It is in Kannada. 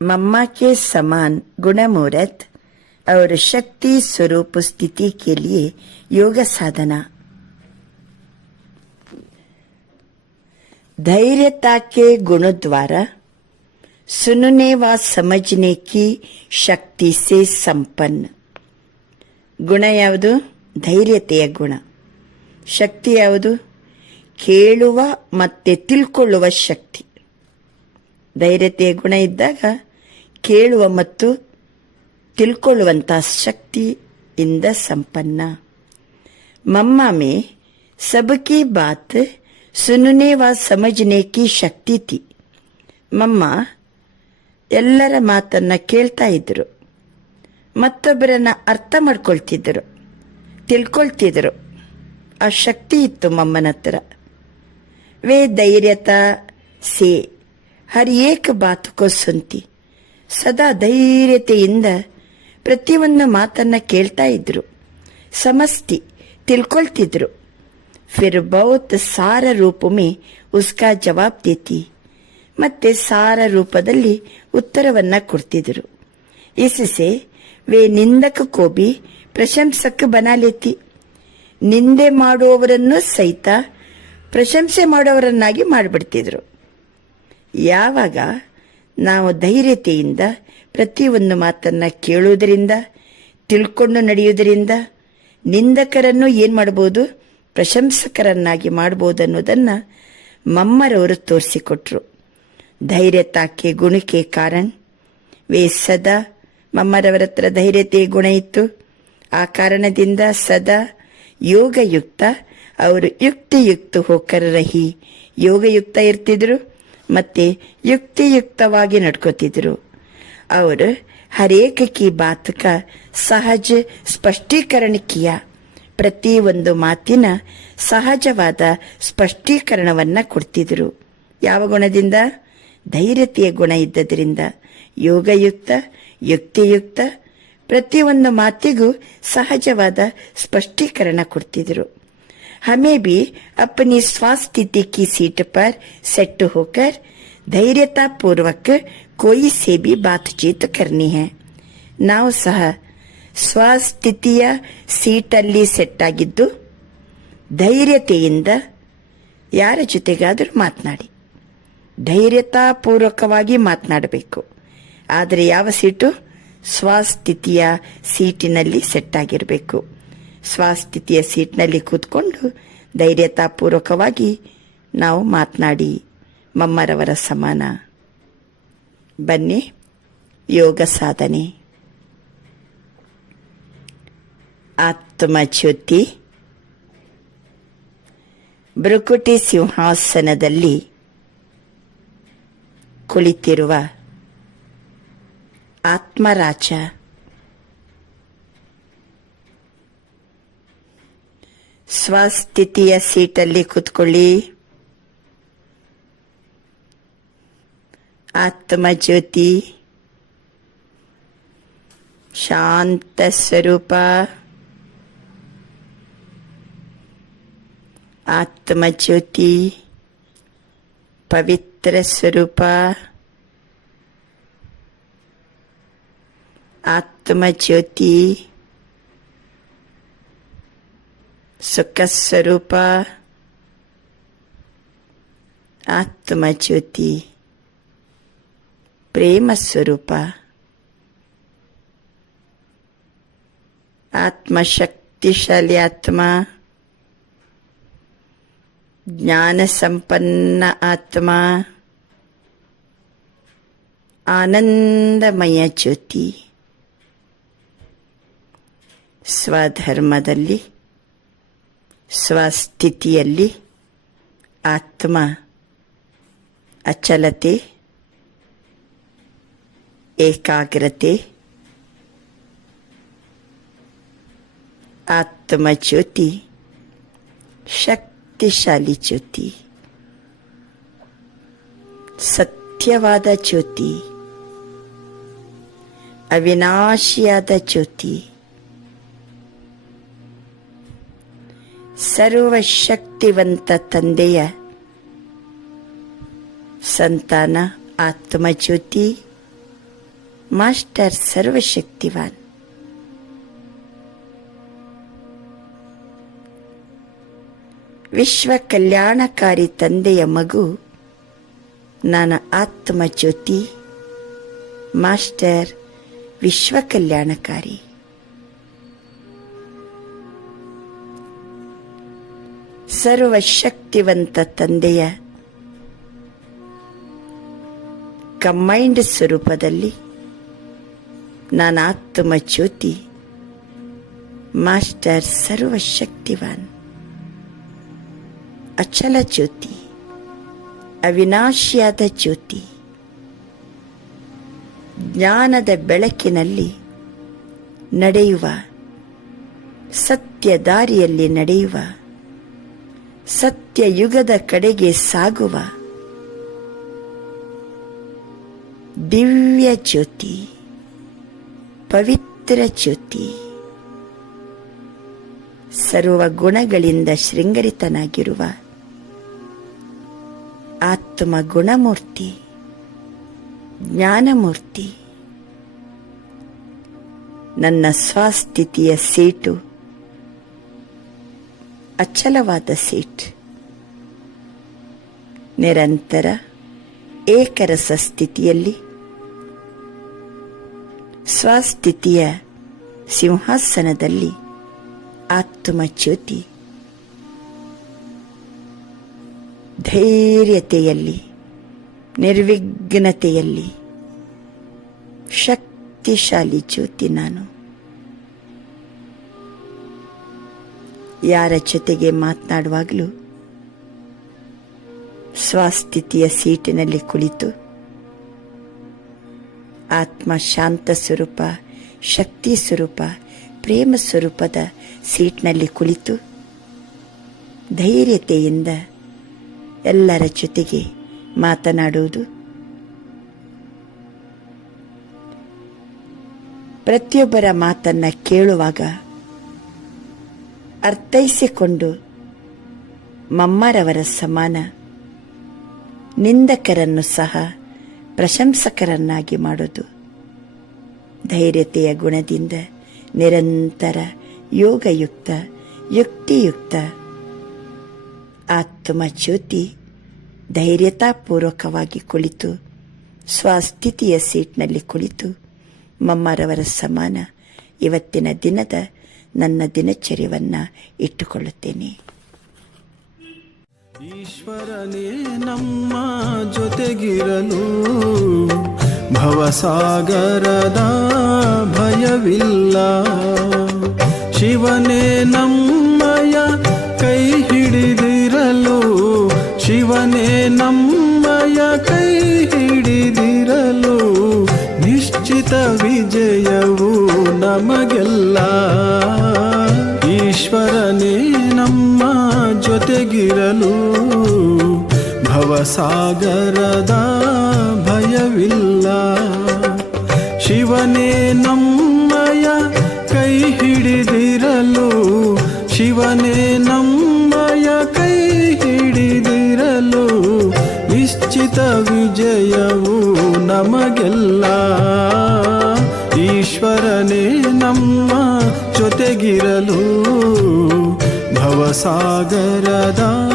मम्मा के समान गुणमूर्त और शक्ति स्वरूप स्थिति के लिए योग साधना धैर्यता के गुण द्वारा सुनने व समझने की ಶಕ್ತಿ से ಸಂಪನ್ನ ಗುಣ ಯಾವುದು ಧೈರ್ಯತೆಯ ಗುಣ ಶಕ್ತಿ ಯಾವುದು ಕೇಳುವ ಮತ್ತೆ ತಿಳ್ಕೊಳ್ಳುವ ಶಕ್ತಿ ಧೈರ್ಯತೆಯ ಗುಣ ಇದ್ದಾಗ ಕೇಳುವ ಮತ್ತು ತಿಳ್ಕೊಳ್ಳುವಂಥ ಶಕ್ತಿಯಿಂದ ಸಂಪನ್ನ. ಮಮ್ಮ ಮೇ ಸಬಕಿ ಬಾತ್ ಸುನನೆ ವಾ ಸಮಜನೆ ಕಿ ಶಕ್ತಿ ತಿ ಮಮ್ಮ, ಎಲ್ಲರ ಮಾತನ್ನು ಕೇಳ್ತಾ ಇದ್ದರು ಮತ್ತೊಬ್ಬರನ್ನ ಅರ್ಥ ಮಾಡ್ಕೊಳ್ತಿದ್ರು, ತಿಳ್ಕೊಳ್ತಿದ್ರು. ಆ ಶಕ್ತಿ ಇತ್ತು ಮಮ್ಮನ ಹತ್ರ. ವೇ ಧೈರ್ಯತ ಸೇ, ಹರಿಯೇಕ ಬಾತು ಬಾತುಕೋ ಸುಂತಿ. ಸದಾ ಧೈರ್ಯತೆಯಿಂದ ಪ್ರತಿಯೊಂದು ಮಾತನ್ನ ಕೇಳ್ತಾ ಇದ್ರು. ಸಮಸ್ತಿ ತಿಳ್ಕೊಳ್ತಿದ್ರು. ಫಿರ್ ಬೌತ್ ಸಾರ ರೂಪಮೆ ಉಸ್ಕಾ ಜವಾಬ್ ದೇತಿ. ಮತ್ತೆ ಸಾರ ರೂಪದಲ್ಲಿ ಉತ್ತರವನ್ನ ಕೊಡ್ತಿದ್ರು. ಇಸಿಸೆ, ವೇ ನಿಂದಕ ಕೋಬಿ ಪ್ರಶಂಸಕ ಬನಾಲೇತಿ. ನಿಂದೆ ಮಾಡುವವರನ್ನು ಸಹಿತ ಪ್ರಶಂಸೆ ಮಾಡೋವರನ್ನಾಗಿ ಮಾಡಿಬಿಡ್ತಿದ್ರು. ಯಾವಾಗ ನಾವು ಧೈರ್ಯತೆಯಿಂದ ಪ್ರತಿಯೊಂದು ಮಾತನ್ನ ಕೇಳುವುದರಿಂದ, ತಿಳ್ಕೊಂಡು ನಡೆಯುವುದರಿಂದ ನಿಂದಕರನ್ನು ಏನು ಮಾಡಬಹುದು ಪ್ರಶಂಸಕರನ್ನಾಗಿ ಮಾಡಬಹುದು ಅನ್ನೋದನ್ನು ಮಮ್ಮರವರು ತೋರಿಸಿಕೊಟ್ರು. ಧೈರ್ಯತಾಕೆ ಗುಣಕ್ಕೆ ಕಾರಣ. ವೇ ಸದಾ ಮಮ್ಮರವರ ಹತ್ರ ಧೈರ್ಯತೆ ಗುಣ ಇತ್ತು. ಆ ಕಾರಣದಿಂದ ಸದಾ ಯೋಗಯುಕ್ತ, ಅವರು ಯುಕ್ತಿಯುಕ್ತ ಹೋಕರ ರಹಿ ಯೋಗಯುಕ್ತ ಇರ್ತಿದ್ರು. ಮತ್ತೆ ಯುಕ್ತಿಯುಕ್ತವಾಗಿ ನಡ್ಕೋತಿದ್ರು. ಅವರು ಹರೇಕ ಕಿ ಬಾತ್ಕ ಸಹಜ ಸ್ಪಷ್ಟೀಕರಣ ಕಿಯ ಪ್ರತಿ ಒಂದು ಮಾತಿನ ಸಹಜವಾದ ಸ್ಪಷ್ಟೀಕರಣವನ್ನ ಕೊಡ್ತಿದ್ರು. ಯಾವ ಗುಣದಿಂದ? ಧೈರ್ಯತೆಯ ಗುಣ ಇದ್ದದರಿಂದ. ಯೋಗಯುಕ್ತ, ಯುಕ್ತಿಯುಕ್ತ ಪ್ರತಿಯೊಂದು ಮಾತಿಗೂ ಸಹಜವಾದ ಸ್ಪಷ್ಟೀಕರಣ ಕೊಡ್ತಿದ್ರು. हमें भी अपनी स्वास्थ्य की सीट पर सेट होकर धैर्यता पूर्वक कोई से भी बातचीत करनी है ನಾವು ಸಹ ಸ್ವಸ್ಥಿತಿಯ ಸೀಟಲ್ಲಿ ಸೆಟ್ ಆಗಿದ್ದು ಧೈರ್ಯತೆಯಿಂದ ಯಾರ ಜೊತೆಗಾದರೂ ಮಾತನಾಡಿ ಧೈರ್ಯತಾಪೂರ್ವಕವಾಗಿ ಮಾತನಾಡಬೇಕು ಆದರೆ ಯಾವ ಸೀಟು ಸ್ವಸ್ಥಿತಿಯ ಸೀಟಿನಲ್ಲಿ ಸೆಟ್ ಆಗಿರಬೇಕು ಸ್ವಸ್ಥಿತಿಯ ಸೀಟ್ನಲ್ಲಿ ಕೂತ್ಕೊಂಡು ಧೈರ್ಯತಾಪೂರ್ವಕವಾಗಿ ನಾವು ಮಾತನಾಡಿ ಮಮ್ಮರವರ ಸಮಾನ. ಬನ್ನಿ, ಯೋಗ ಸಾಧನೆ. ಆತ್ಮಜ್ಯೋತಿ ಬೃಕುಟಿ ಸಿಂಹಾಸನದಲ್ಲಿ ಕುಳಿತಿರುವ ಆತ್ಮರಾಜ. ಸ್ವಸ್ಥಿತಿಯ ಸೀಟಲ್ಲಿ ಕೂತ್ಕೊಳ್ಳಿ. ಆತ್ಮಜ್ಯೋತಿ ಶಾಂತ ಸ್ವರೂಪ. ಆತ್ಮಜ್ಯೋತಿ ಪವಿತ್ರ ಸ್ವರೂಪ. ಆತ್ಮಜ್ಯೋತಿ ಸ್ವರೂಪ ಆತ್ಮಜ್ಯೋತಿ. ಪ್ರೇಮ ಸ್ವರೂಪ ಆತ್ಮಶಕ್ತಿಶಾಲಿ ಆತ್ಮ. ಜ್ಞಾನ ಸಂಪನ್ನ ಆತ್ಮ. ಆನಂದಮಯ ಜ್ಯೋತಿ. ಸ್ವಧರ್ಮದಲ್ಲಿ ಸ್ವಸ್ಥಿತಿಯಲ್ಲಿ ಆತ್ಮ ಅಚಲತೆ ಏಕಾಗ್ರತೆ ಆತ್ಮಜ್ಯೋತಿ ಶಕ್ತಿಶಾಲಿ ಜ್ಯೋತಿ ಸತ್ಯವಾದ ಜ್ಯೋತಿ ಅವಿನಾಶಿಯಾದ ಜ್ಯೋತಿ ಸರ್ವಶಕ್ತಿವಂತ ತಂದೆಯ ಸಂತಾನ ಆತ್ಮಜ್ಯೋತಿ, ಮಾಸ್ಟರ್ ಸರ್ವಶಕ್ತಿವಾನ್. ವಿಶ್ವ ಕಲ್ಯಾಣಕಾರಿ ತಂದೆಯ ಮಗು ನಾನು ಆತ್ಮ ಜ್ಯೋತಿ ಮಾಸ್ಟರ್ ವಿಶ್ವ ಕಲ್ಯಾಣಕಾರಿ. ಸರ್ವಶಕ್ತಿವಂತ ತಂದೆಯ ಕಂಬೈಂಡ್ ಸ್ವರೂಪದಲ್ಲಿ ನಾನು ಆತ್ಮ ಜ್ಯೋತಿ, ಮಾಸ್ಟರ್ ಸರ್ವಶಕ್ತಿವಾನ್. ಅಚಲ ಜ್ಯೋತಿ, ಅವಿನಾಶಿಯಾದ ಜ್ಯೋತಿ. ಜ್ಞಾನದ ಬೆಳಕಿನಲ್ಲಿ ನಡೆಯುವ ಸತ್ಯ ದಾರಿಯಲ್ಲಿ ನಡೆಯುವ ಸತ್ಯಯುಗದ ಕಡೆಗೆ ಸಾಗುವ ದಿವ್ಯ ಜ್ಯೋತಿ, ಪವಿತ್ರ ಜ್ಯೋತಿ, ಸರ್ವ ಗುಣಗಳಿಂದ ಶೃಂಗರಿತನಾಗಿರುವ ಆತ್ಮ ಗುಣಮೂರ್ತಿ, ಜ್ಞಾನಮೂರ್ತಿ, ನನ್ನ ಸ್ವಸ್ಥಿತಿಯ ಸೀಟು ಅಚಲವಾದ ಸೀಟ್. ನಿರಂತರ ಏಕರಸ ಸ್ಥಿತಿಯಲ್ಲಿ ಸ್ವಸ್ಥಿತಿಯ ಸಿಂಹಾಸನದಲ್ಲಿ ಆತ್ಮ ಜ್ಯೋತಿ ಧೈರ್ಯತೆಯಲ್ಲಿ ನಿರ್ವಿಘ್ನತೆಯಲ್ಲಿ ಶಕ್ತಿಶಾಲಿ ಜ್ಯೋತಿ ನಾನು. ಯಾರ ಜೊತೆಗೆ ಮಾತನಾಡುವಾಗಲೂ ಸ್ವಸ್ಥಿತಿಯ ಸೀಟಿನಲ್ಲಿ ಕುಳಿತು ಆತ್ಮ ಶಾಂತ ಸ್ವರೂಪ, ಶಕ್ತಿ ಸ್ವರೂಪ, ಪ್ರೇಮ ಸ್ವರೂಪದ ಸೀಟ್ನಲ್ಲಿ ಕುಳಿತು ಧೈರ್ಯತೆಯಿಂದ ಎಲ್ಲರ ಜೊತೆಗೆ ಮಾತನಾಡುವುದು ಪ್ರತಿಯೊಬ್ಬರ ಮಾತನ್ನ ಕೇಳುವಾಗ ಅರ್ಥೈಸಿಕೊಂಡು ಮಮ್ಮರವರ ಸಮಾನ, ನಿಂದಕರನ್ನು ಸಹ ಪ್ರಶಂಸಕರನ್ನಾಗಿ ಮಾಡೋದು. ಧೈರ್ಯತೆಯ ಗುಣದಿಂದ ನಿರಂತರ ಯೋಗಯುಕ್ತ, ಯುಕ್ತಿಯುಕ್ತ ಆತ್ಮ ಜ್ಯೋತಿ ಧೈರ್ಯತಾಪೂರ್ವಕವಾಗಿ ಕುಳಿತು, ಸ್ವಸ್ಥಿತಿಯ ಸೀಟ್ನಲ್ಲಿ ಕುಳಿತು ಮಮ್ಮರವರ ಸಮಾನ ಇವತ್ತಿನ ದಿನದ ನನ್ನ ದಿನಚರ್ಯವನ್ನ ಇಟ್ಟುಕೊಳ್ಳುತ್ತೇನೆ. ಈಶ್ವರನೇ ನಮ್ಮ ಜೊತೆಗಿರಲು ಭವಸಾಗರದ ಭಯವಿಲ್ಲ. ಶಿವನೇ ನಮ್ಮಯ ಭವಸಾಗರದ ಭಯವಿಲ್ಲ. ಶಿವನೇ ನಮ್ಮಯ ಕೈ ಹಿಡಿದಿರಲು, ಶಿವನೇ ನಮ್ಮಯ ಕೈ ಹಿಡಿದಿರಲು ನಿಶ್ಚಿತ ವಿಜಯವು ನಮಗೆಲ್ಲ. ಈಶ್ವರನೇ ನಮ್ಮ ಜೊತೆಗಿರಲು ಭವಸಾಗರದ